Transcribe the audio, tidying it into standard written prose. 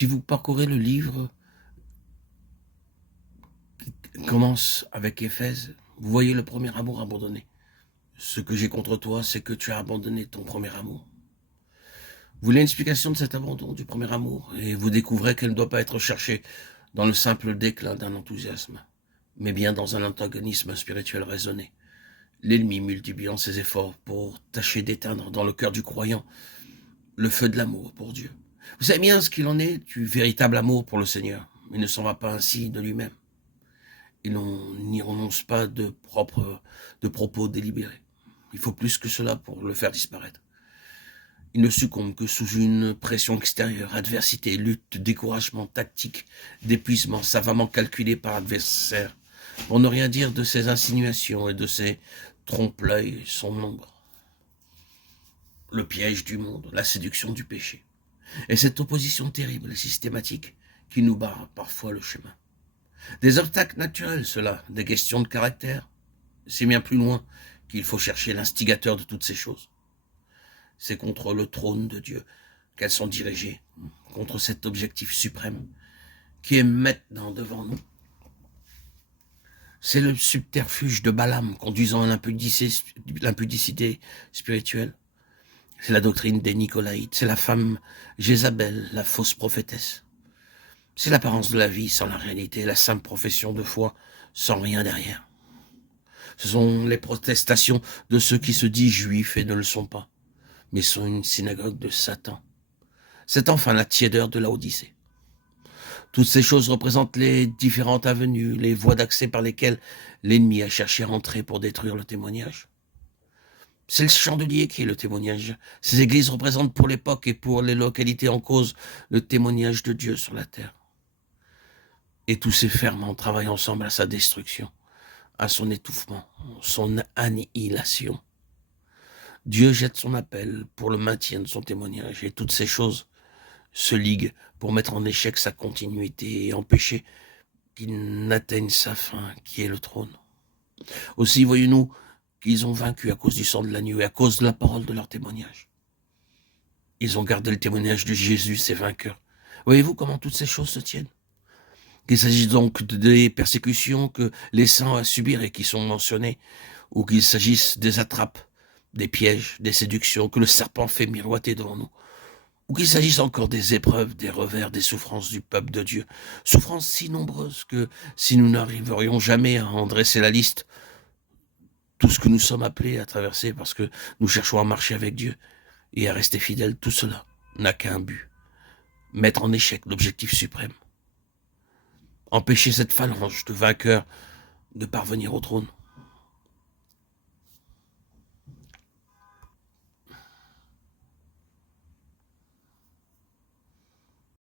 Si vous parcourez le livre qui commence avec Éphèse, vous voyez le premier amour abandonné. Ce que j'ai contre toi, c'est que tu as abandonné ton premier amour. Vous voulez une explication de cet abandon du premier amour, et vous découvrez qu'elle ne doit pas être cherchée dans le simple déclin d'un enthousiasme, mais bien dans un antagonisme spirituel raisonné. L'ennemi multipliant ses efforts pour tâcher d'éteindre dans le cœur du croyant le feu de l'amour pour Dieu. Vous savez bien ce qu'il en est du véritable amour pour le Seigneur. Il ne s'en va pas ainsi de lui-même. Il n'y renonce pas de propos délibérés. Il faut plus que cela pour le faire disparaître. Il ne succombe que sous une pression extérieure, adversité, lutte, découragement, tactique, d'épuisement savamment calculé par l'adversaire, pour ne rien dire de ses insinuations et de ses trompe-l'œil, son nombre. Le piège du monde, la séduction du péché. Et cette opposition terrible et systématique qui nous barre parfois le chemin. Des obstacles naturels, cela, des questions de caractère. C'est bien plus loin qu'il faut chercher l'instigateur de toutes ces choses. C'est contre le trône de Dieu qu'elles sont dirigées, contre cet objectif suprême qui est maintenant devant nous. C'est le subterfuge de Balaam conduisant à l'impudicité spirituelle. C'est la doctrine des Nicolaïtes, c'est la femme Jézabel, la fausse prophétesse. C'est l'apparence de la vie sans la réalité, la simple profession de foi sans rien derrière. Ce sont les protestations de ceux qui se disent juifs et ne le sont pas, mais sont une synagogue de Satan. C'est enfin la tiédeur de l'Odyssée. Toutes ces choses représentent les différentes avenues, les voies d'accès par lesquelles l'ennemi a cherché à entrer pour détruire le témoignage. C'est le chandelier qui est le témoignage. Ces églises représentent pour l'époque et pour les localités en cause le témoignage de Dieu sur la terre. Et tous ces ferments travaillent ensemble à sa destruction, à son étouffement, son annihilation. Dieu jette son appel pour le maintien de son témoignage et toutes ces choses se liguent pour mettre en échec sa continuité et empêcher qu'il n'atteigne sa fin, qui est le trône. Aussi, voyez-nous qu'ils ont vaincu à cause du sang de l'agneau et à cause de la parole de leur témoignage. Ils ont gardé le témoignage de Jésus, ces vainqueurs. Voyez-vous comment toutes ces choses se tiennent? Qu'il s'agisse donc des persécutions que les saints ont à subir et qui sont mentionnées, ou qu'il s'agisse des attrapes, des pièges, des séductions que le serpent fait miroiter devant nous, ou qu'il s'agisse encore des épreuves, des revers, des souffrances du peuple de Dieu, souffrances si nombreuses que si nous n'arriverions jamais à en dresser la liste, tout ce que nous sommes appelés à traverser parce que nous cherchons à marcher avec Dieu et à rester fidèles, tout cela n'a qu'un but, mettre en échec l'objectif suprême, empêcher cette phalange de vainqueurs de parvenir au trône.